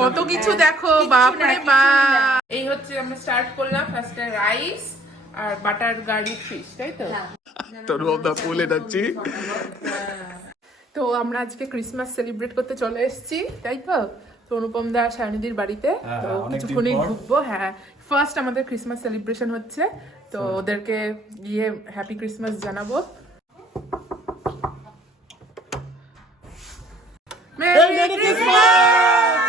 কত কিছু দেখো, বাপরে বাপ। এই হচ্ছে আমরা স্টার্ট করলাম ফার্স্টে রাইস আর বাটার গার্লিক ফিশ, তাই তো? তো আমরা আজকে ক্রিসমাস সেলিব্রেট করতে চলে এসেছি, তাই তো? তো অনুপম দা সায়নিদির বাড়িতে, তো কিছুক্ষণই ঢুকবো। হ্যাঁ, ফার্স্ট আমাদের ক্রিসমাস সেলিব্রেশন হচ্ছে, তো ওদেরকে গিয়ে হ্যাপি ক্রিসমাস জানাবো। Merry Christmas!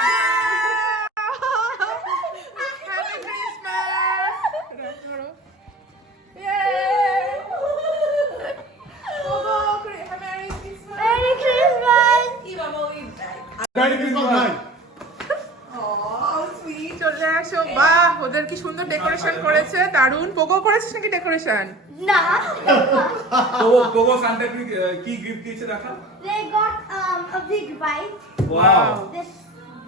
চলে আসো। বাহ, ওদের কি সুন্দর ডেকোরেশন করেছে, দারুন। পোগো করেছিস নাকি ডেকোরেশন? না। পোগো সান্টা কি গিফট দিয়েছে দেখা? They got a big bike. Wow. This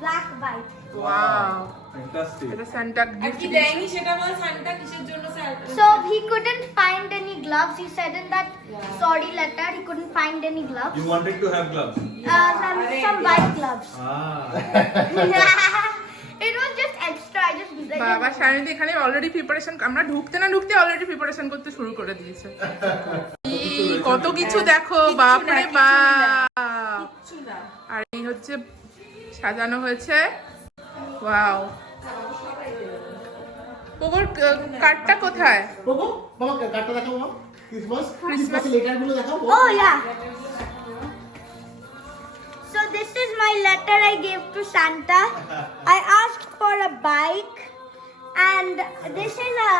black bike. Wow. Fantastic. এটা সান্টা গিফট কি দেয়নি সেটা বল, সান্টা কিসের জন্য sir? So he couldn't find any gloves. He said in that sorry letter he couldn't find any gloves. You wanted to have gloves? Some white gloves. Ah. It was just extra. I just বাবা, সায়নিদি এখানে already preparation, আমরা ঢুকতে না ঢুকতে already preparation করতে শুরু করে দিয়েছে। কত কিছু দেখো, বাপরে বাপ। আর এই হচ্ছে সাজানো হয়েছে। ওয়াও। ওর কার্ডটা কোথায়? বাবা, বাবা কার্ডটা দেখাও বাবা। ক্রিসমাস লেটারগুলো দেখাও। Oh yeah. So this is my letter I gave to Santa. I asked for a bike, and this is a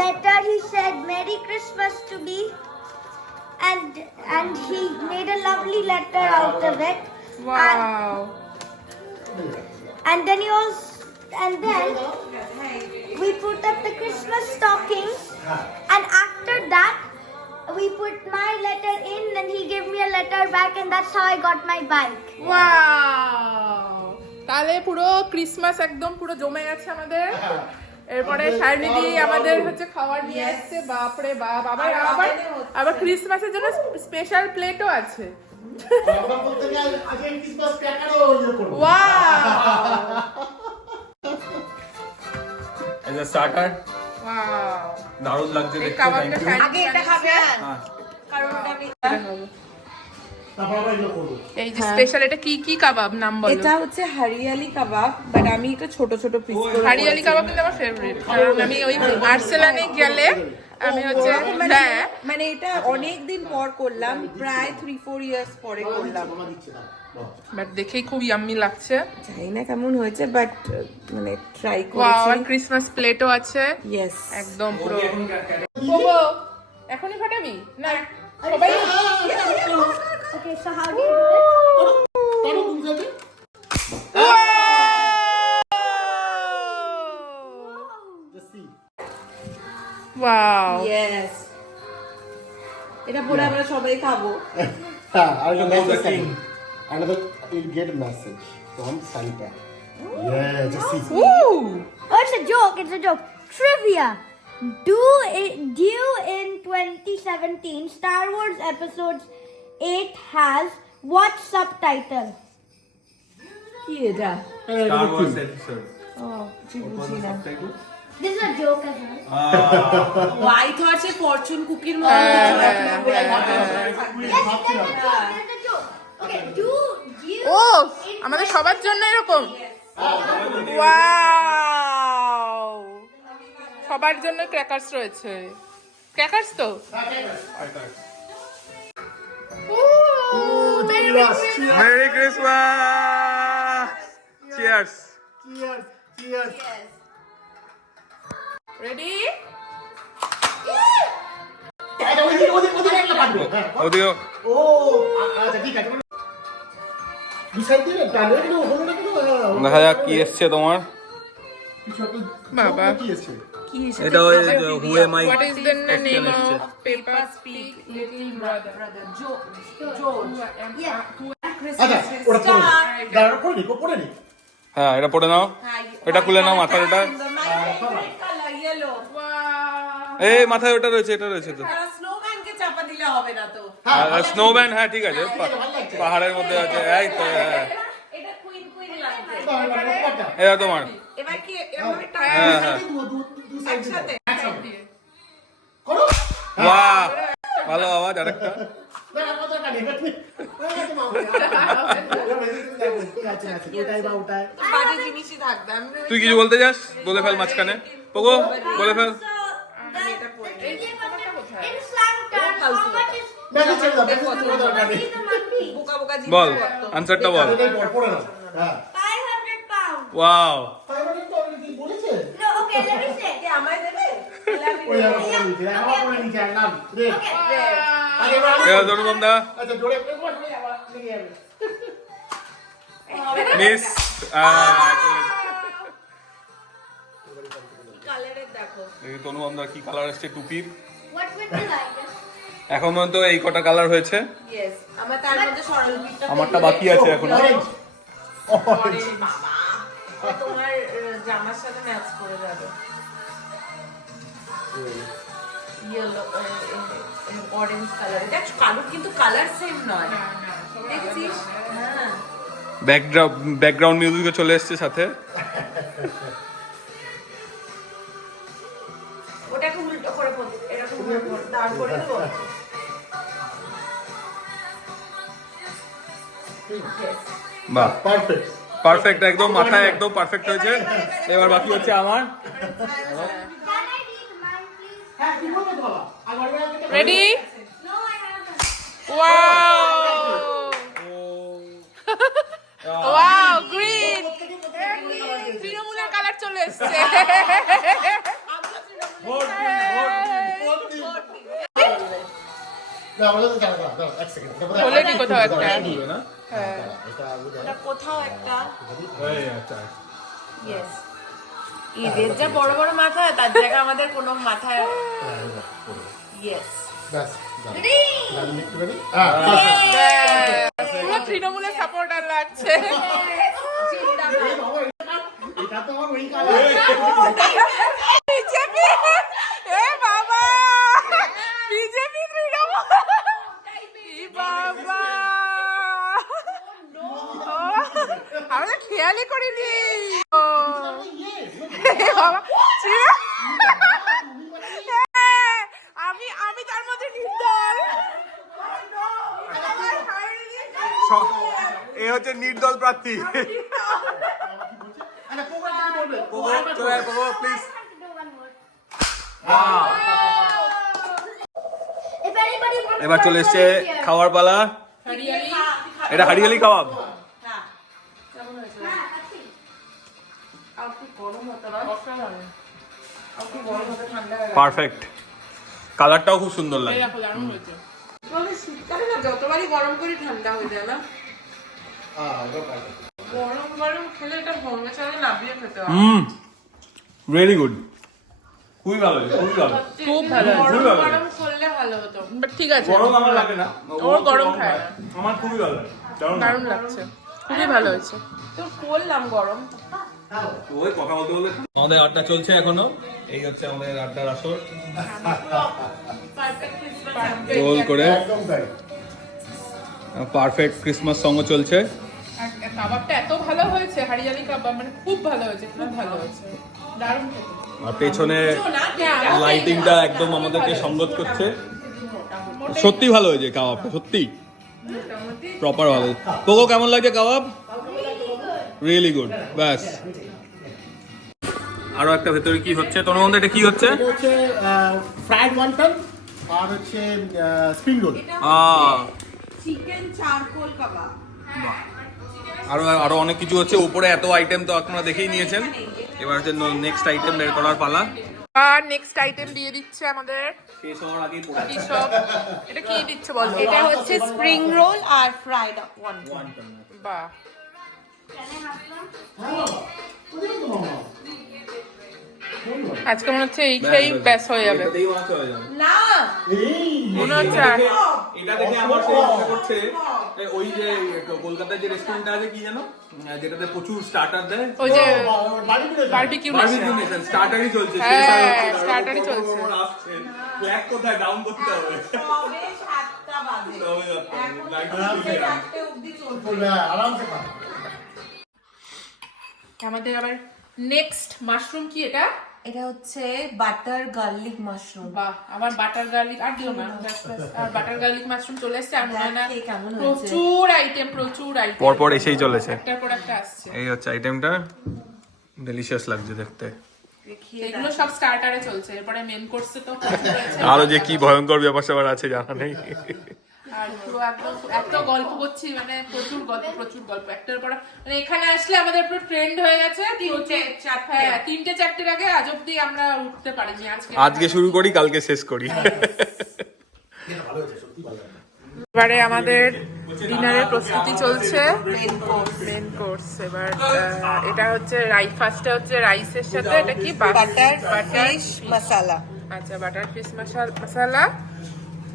letter. He said Merry Christmas to me, and he made a lovely letter out of it. Wow. And then we put up the Christmas stockings, and after that we put my letter in, and he gave me a letter back, and that's how I got my bike. Wow. তাহলে পুরো Christmas একদম পুরো জমে গেছে আমাদের। এরপরে সায়নিদি আমাদের হচ্ছে খাবার নিয়ে আসছে। বাপরে বাপ, আবার ক্রিসমাসের জন্য স্পেশাল প্লেটও আছে। আমরা বলতে গেলে আজকে ক্রিসমাস ক্র্যাকারও করব। Wow. As a starter. Wow. দারুণ লাগছে দেখতে। কাবাবটা আগে এটা খাবে, কারণ ওটা আমি তারপর আমরা এগুলো করব। এই যে স্পেশাল, এটা কি কি কাবাব নাম বলো? এটা হচ্ছে হারিয়ালি কাবাব, বাট আমি একটু ছোট ছোট পিস করে হারিয়ালি কাবাব কিন্তু আমার ফেভারিট, কারণ আমি ওই আর্সেলানে গেলে আমি হচ্ছে হ্যাঁ, মানে এটা অনেক দিন পর করলাম, প্রায় 3-4 ইয়ার্স পরে করলাম। মামা দিচ্ছে না। বাট দেখেই খুব ইয়াম্মি লাগছে। জানি না কেমন হয়েছে, বাট মানে ট্রাই ওয়াও, করেছি। আর ক্রিসমাস প্লেটও আছে। ইয়েস, একদম পুরো। বলবো এখনই ফাটাবি না? সবাই Okay, so how do you do it? তারও তুমি যাবে? Just see. ওয়াও। ইয়েস, এটা পরে আমরা সবাই খাবো। Another the message. king. Another, you'll get a message from Santa. Yeah, just see. Ooh. Oh, it's a joke. It's a joke. Trivia. Due in 2017, Star Wars Episode 8 has what subtitle? কি এটা? Star Wars episode. ও, কিছু What was বুঝি the না। subtitle? This is a joke as well. White হর্সে fortune কুকির মতো কিছু একটা বলে There's a joke. Okay, ও, আমাদের সবার জন্য এরকম। ওয়াও, সবার জন্য ক্র্যাকারস রয়েছে। ক্র্যাকারস তো Merry Christmas! Cheers! Cheers, cheers. Ready? এটা ওদিকে একটা পাঠবো। ওদিও ও, আচ্ছা ঠিক আছে। দুসাইড দিয়ে টানে কিন্তু হলো না কিন্তু। দেখা যাক কি এসছে তোমার। কিছু একটা বাবা। কি এসছে? কি এটা ওই who am I. What is the name of Peppa Pig little brother? আচ্ছা, ওটা পড়ে নি। দাঁড়াও, পড়ে নি। হ্যাঁ, এটা পড়ে নাও। এটা খুলে নাও মাথার এটা। Wow. এই মাথায় ওটা রয়েছে, এটা রয়েছে তো। স্নোম্যানকে চাপা দিলে হবে না তো। স্নোম্যান, হ্যাঁ ঠিক আছে, পাহাড়ের মধ্যে আছে, এই তো হ্যাঁ। এটা কুইন কুইন লাগছে। এটা তোমার। এবার কি এভাবে টাকা হ্যাঁ হ্যাঁ, একসাথে? করো। বাহ ভালো আওয়াজ। আরেকটা না, আমার দরকার নেই। ওটাই বা ওটাই। বাজে জিনিসই থাকবে। আমি তুই কিছু বলতে যাস? বলে ফেল মাঝখানে। পোগো বলে ফেল। এটা পড়ে। In Santa, how much is ব্যাগে ছেড়ে দাও, ব্যাগে কোনো দরকার নেই। the monkey? বোকা বোকা জিনিস বল করতো। আনসারটা বল। এটাই পড়ে নাও। হ্যাঁ। 500 pounds. ওয়াও, 500 তো already বলেছে? No, okay, let me say. কি আমায় দেবে? ওই আমার পরে নিচে, আমার পরে নিচে একদম। রে। Okay. আগে এবার আমি- এবার অনুপম দা আচ্ছা, জোরে একবার জোরে আবার লেগে যাবে। মিস। কালারের দেখো। দেখি তো অনুপম দা কি কালার আসছে টুপির। What would you like? এখন পর্যন্ত এই কটা কালার হয়েছে, ইয়েস, আমার তার মধ্যে সরল বিটটা আমারটা বাকি আছে এখনো। Orange. অরেঞ্জ বাবা। ও তোমার জামার সাথে ম্যাচ করে যাবে। Yellow orange colour. এটা কালো কিন্তু কালার সেম নয়। দেখেছিস? হ্যাঁ। ব্যাকগ্রাউন্ড মিউজিকও চলে এসেছে সাথে। ওটাকে উল্টো করে পড়, এরকম করে পড়, দাঁড় করে দেবো। Yes. বাহ Perfect. পারফেক্ট, একদম মাথায় একদম পারফেক্ট হয়েছে। এবার বাকি হচ্ছে আমার। Can I read mine, please? হ্যাঁ, কি বলবে বাবা? আর বলবে না কিন্তু- ready? No, I haven't. Wow wow, green. তৃণমূলের কালার চলে এসছে। না, আমাদের তো দাঁড়া, দাঁড়া, এক সেকেন্ড। বলে দি কোথাও একটা। হ্যাঁ। হ্যাঁ। এটা বুঝে ওটা কোথাও একটা। আচ্ছা ইয়েস। এদের যা বড় বড় মাথা, তার জায়গা আমাদের কোনো মাথায়। ইয়েস। ব্যাস, দাঁড়া। Green. লাল একটুখানি। হ্যাঁ, পুরো তৃণমূলের সাপোর্টার লাগছে। এই বাবা, এটা তো আমার ওই কালার। বিজেপি, এ বাবা, বিজেপি তৃণমূল। ই বাবা, আমরা তো খেয়ালই করিনি। ও, এ বাবা, আমি তার মধ্যে নির্দল। এ হচ্ছে নির্দল প্রার্থী। আরে, প্রোগ্রাম কি বলবে? Please. I have to do one more. If anybody wants এবার চলে purple এসছে is here. খাওয়ার পালা। এটা হারিয়ালি কাবাব। হ্যাঁ, কাচ্চি। আর কি গরম হতো না? আর কি গরম হতো, ঠান্ডা হয়ে গেছে। পারফেক্ট, কালারটাও খুব সুন্দর লাগে। তবে শীতকালে না যতবারই গরম করি ঠান্ডা হয়ে যায় না। গরম গরম খেলে এটা ভঙ্গে ছাড়া নাবিয়ে খেতে হয়। রিয়েলি গুড, খুবই ভালো হয়েছে, খুবই ভালো। খুব ভালো হয়েছে। গরম খুবই ভালো। গরম করলে ভালো হতো। বাট ঠিক আছে, গরম আমার লাগে না, ওর গরম খায় না। আমার খুবই ভালো লাগে। দারুণ লাগছে, খুবই ভালো হয়েছে। তো করলাম গরম। ওই কথা বলতে বলতে আমাদের আড্ডা চলছে এখনো। এই হচ্ছে আমাদের আড্ডার আসর। রোল করে একদম তাই। পারফেক্ট ক্রিসমাস সংও চলছে। আর কাবাবটা এত ভালো হয়েছে, হারিয়ালি কাবাব, মানে খুব ভালো হয়েছে, খুব ভালো হয়েছে, দারুণ খেতে। আর পেছনে হ্যাঁ, লাইটিংটা একদম আমাদেরকে সঙ্গত করছে। সত্যি ভালো হয়েছে কাবাবটা, সত্যি প্রপার ভালো। তোকে কেমন লাগছে কাবাব? Really good. ব্যাস, আরো একটা ভেতরে কি হচ্ছে তোর মধ্যে? এটা কি হচ্ছে? এটা হচ্ছে ফ্রাইড ওয়ান্টন আর হচ্ছে স্প্রিং রোল। চিকেন চারকোল কাবাব। আরো অনেক কিছু হচ্ছে উপরে। এত আইটেম তো আপনারা দেখেই নিয়েছেন। এবার হচ্ছে নেক্সট আইটেম বের করার পালা। আর নেক্সট আইটেম দিয়ে দিচ্ছে আমাদের শেষ হওয়ার আগেই কি সব। এটা কি দিচ্ছে বলো? এটা হচ্ছে স্প্রিং রোল আর ফ্রাইড ওয়ান্টন। বাহ, আজকে মনে হচ্ছে এই খেয়েই ব্যাস হয়ে যাবে। না, এই মনে হচ্ছে এটা দেখে আমার সেই মনে করছে ওই যে কলকাতায় যে রেস্টুরেন্ট আছে কি জানো, যেটাতে প্রচুর স্টার্টার দেয়, ওই যে বারবিকিউ বারবিকিউ বারবিকিউ নেশন, স্টার্টারই চলছে। হ্যাঁ, starter ই চলছে। ফ্ল্যাগ কোথায় ডাউন করতে হবে? তবে 7টা বাজে। তবে যাচ্ছে। এখন Night থেকে shift এ। 4টে অবধি চলবে। আরামসে খাও। আমাদের আবার নেক্সট মাশরুম কি এটা? এটা হচ্ছে বাটার গার্লিক মাশরুম। বাহ, আবার বাটার গার্লিক আর দিও না, আর বাটার গার্লিক মাশরুম চলে এসেছে। আর মনে হয় না দেখে কেমন হয়েছে? প্রচুর আইটেম পরপর এসেই চলেছে। একটার পর একটা আসছে। এই হচ্ছে আইটেমটা, ডেলিশিয়াস লাগছে দেখতে। এগুলো সব স্টার্টারে চলছে, এরপরে মেন কোর্সে তো প্রচুর আছে। আরো যে কি ভয়ঙ্কর ব্যাপার স্যাপার আছে জানা নেই। আর পুরো একদম এত গল্প করছি, মানে প্রচুর গল্প একটার পর মানে এখানে আসলে আমাদের পুরো ট্রেন্ড হয়ে গেছে। হ্যাঁ, 3-4টের আগে আজ অব্দি আমরা উঠতে পারিনি। আজকে শুরু করি, কালকে শেষ করি। এটা ভালো হয়েছে, সত্যি ভালো হয়েছে। এবারে আমাদের ডিনারের প্রস্তুতি চলছে, মেন কোর্স। এবার এটা হচ্ছে ফার্স্টে হচ্ছে রাইসের সাথে এটা কি বাটার ফিশ মশলা। আচ্ছা, বাটার ফিশ মশলা।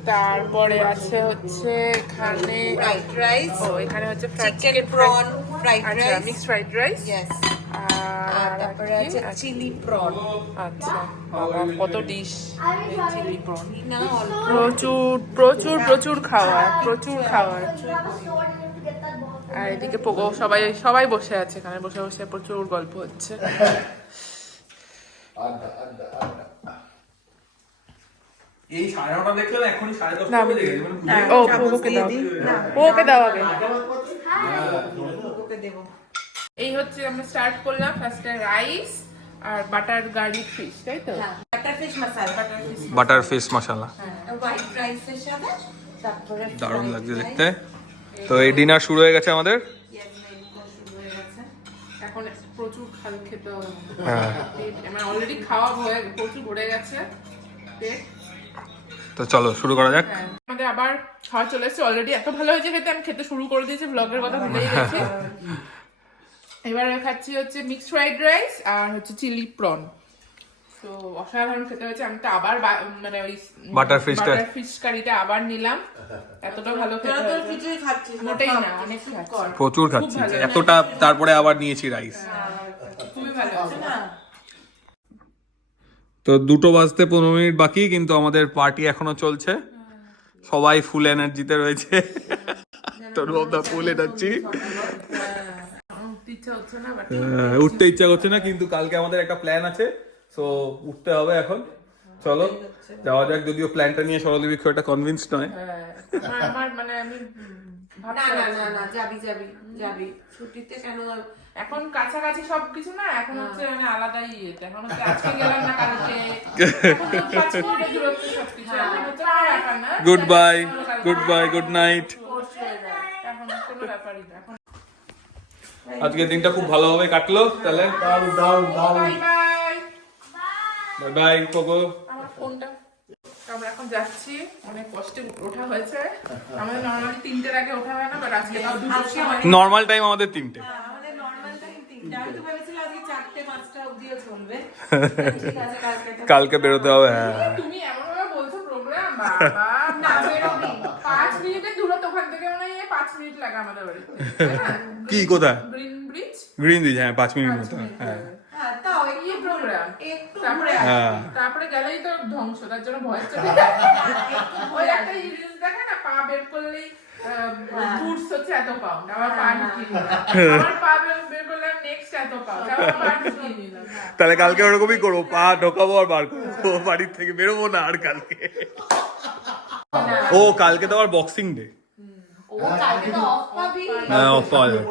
তারপরে আছে হচ্ছে এখানে ফ্রাইড রাইস, ও এখানে হচ্ছে চিকেন প্রন ফ্রাইড আচ্ছা, rice, mixed fried rice. Yes. আর তারপরে আছে চিলি প্রন। আচ্ছা, বাবা কত ডিশ! চিলি প্রন, না অল্প। প্রচুর খাওয়ার। আর এদিকে পোগো সবাই বসে আছে, এখানে বসে বসে প্রচুর গল্প হচ্ছে। এই 9:30 দেখলে না, এখনই 10:30 না, বেজে গেছে, মানে ও পোগোকে দাও, পোগোকে দাও আগে। ওকে দেবো। এই হচ্ছে আমরা স্টার্ট করলাম ফার্স্টে রাইস আর বাটার গার্লিক ফিশ, তাই তো? বাটার ফিশ মশলা, বাটার ফিশ মশলা। হোয়াইট রাইসের সাথে। তারপরে দারুণ লাগছে দেখতে। তো এই ডিনার শুরু হয়ে গেছে আমাদের। শুরু হয়ে গেছে। এখন প্রচুর খেতে হবে। হ্যাঁ, মানে অলরেডি খাওয়া হয়ে প্রচুর ভরে গেছে পেট। তো চলো শুরু করা যাক। হ্যাঁ, আমাদের আবার খাওয়া চলে এসেছে অলরেডি। এত ভালো হয়েছে খেতে, আমি খেতে শুরু করে দিয়েছি, ব্লগের কথা ভুলেই গেছি। এবারে খাচ্ছি হচ্ছে মিক্সড ফ্রাইড রাইস আর হচ্ছে চিলি প্রন। তো অসাধারণ খেতে হয়েছে। আমি তো আবার মানে ওই Butter fish টা- বাটার ফিশ কারিটা আবার নিলাম। এতটা ভালো খেতে তোরা তোর হয়েছে। কিছুই খাচ্ছিস না। মোটেই না, অনেক খাচ্ছি। প্রচুর খাচ্ছি, এতটা তারপরে আবার নিয়েছি রাইস। খুবই ভালো হয়েছে। না তো 2টো বাজতে 15 মিনিট বাকি, কিন্তু আমাদের পার্টি এখনো চলছে। সবাই ফুল এনার্জিতে রয়েছে। তোর বাবা ফুল এনার্জি। উঠতে ইচ্ছা হচ্ছে না, but উঠতে ইচ্ছা করছে না, কিন্তু কালকে আমাদের একটা প্ল্যান আছে, সো উঠতে হবে এখন। চলো যাওয়া যাক। যদিও প্ল্যানটা নিয়ে সরলদীপ খুব একটা কনভিন্সড নয়। হ্যাঁ, আমার মানে আমি না ভাবছি না না না, যাবি ছুটিতে কেন যাবি? এখন কাছাকাছি সবকিছু না, এখন হচ্ছে মানে আলাদাই ইয়েতে। এখন হচ্ছে আজকে গেলাম না কালকে, এখন তো 5 মিনিটের দূরত্বে সবকিছু। এখন হচ্ছে কোনো ব্যাপার না। Good bye, good night. এখন কোনো ব্যাপারই না। এখন আজকের দিনটা খুব ভালোভাবে কাটলো। তাহলে দারুণ bye bye. Bye bye Pogo. আমার ফোনটা, আমরা এখন যাচ্ছি। অনেক কষ্টে ওঠা হয়েছে। আমাদের নর্মালি 3টের আগে ওঠা হয় না, বাট আজকে তাও 2টো। নর্মাল টাইম আমাদের 3টে। আমাদের নর্মাল টাইম 3টা। আমি তো ভেবেছিলাম আজকে 4টে-5টা অবধিও চলবে। ঠিক আছে, কালকে বেরোতে হবে। হ্যাঁ, তুমি এমন ভাবে বলছো প্রোগ্রাম, বাবা না বেরোবি। 5 মিনিটের দূরত্ব ওখান থেকে, মনে হয় 5 মিনিট লাগে আমাদের বাড়িতে। কি কোথায়? Green bridge. গ্রিন দিজ, হ্যাঁ 5 মিনিট মতো। হ্যাঁ হ্যাঁ, তাও এই প্রোগ্রাম একটু তারপরে হ্যাঁ। তারপরে গেলেই তো ধ্বংস, তার জন্য ভয় চলে। ওই একটা রিলস দেখে না, পা বের করলেই ফুডস হচ্ছে এত পাউন্ড, আবার পা ঢুকিয়ে নিলাম, আবার পা বের করলাম নেক্সট এত পাউন্ড, আবার পা ঢুকিয়ে নিলাম। তাহলে কালকে ওরকমই করবো, পা ঢোকাবো আর বার করবো, বাড়ির থেকে বেরোবো না আর কালকে। ও কালকে তো আবার বক্সিং ডে। ও কালকে তো অফ পাবি। হ্যাঁ, অফ পাওয়া যাবে।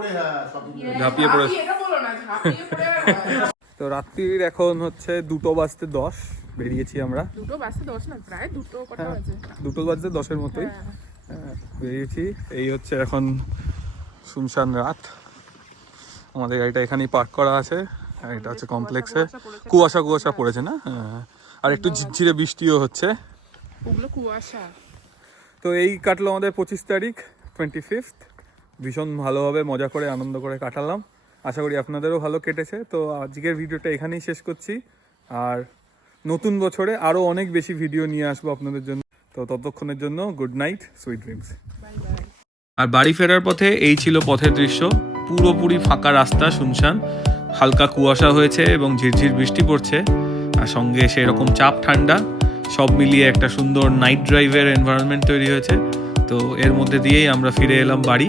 ঝাঁপিয়ে পড়ে। এটা বলো না, ঝাঁপিয়ে পড়ে আর হয়। তো রাত্রির এখন হচ্ছে 2:10 বেরিয়েছি আমরা। 2:10 না, প্রায় 2টো কথা আছে। 2:10 মতোই বেরিয়েছি। এই হচ্ছে এখন শুনশান রাত। আমাদের গাড়িটা এখানেই পার্ক করা আছে। আর এটা হচ্ছে কমপ্লেক্সে। কুয়াশা পড়েছে না? হ্যাঁ, আর একটু ঝিরঝিরে বৃষ্টিও হচ্ছে। ওগুলো কুয়াশা। তো এই কাটলো আমাদের 25 তারিখ 25th। ভীষণ ভালোভাবে মজা করে আনন্দ করে কাটালাম। আশা করি আপনাদেরও ভালো কেটেছে। তো আজকের ভিডিওটা এখানেই শেষ করছি। আর নতুন বছরে আরও অনেক বেশি ভিডিও নিয়ে আসবো আপনাদের জন্য। তো ততক্ষণের জন্য good night, sweet dreams. Bye bye. আর বাড়ি ফেরার পথে এই ছিল পথের দৃশ্য, পুরোপুরি ফাঁকা রাস্তা, শুনশান, হালকা কুয়াশা হয়েছে এবং ঝিরঝির বৃষ্টি পড়ছে, আর সঙ্গে সেরকম চাপ ঠান্ডা, সব মিলিয়ে একটা সুন্দর নাইট ড্রাইভের এনভায়রনমেন্ট তৈরি হয়েছে। তো এর মধ্যে দিয়েই আমরা ফিরে এলাম বাড়ি।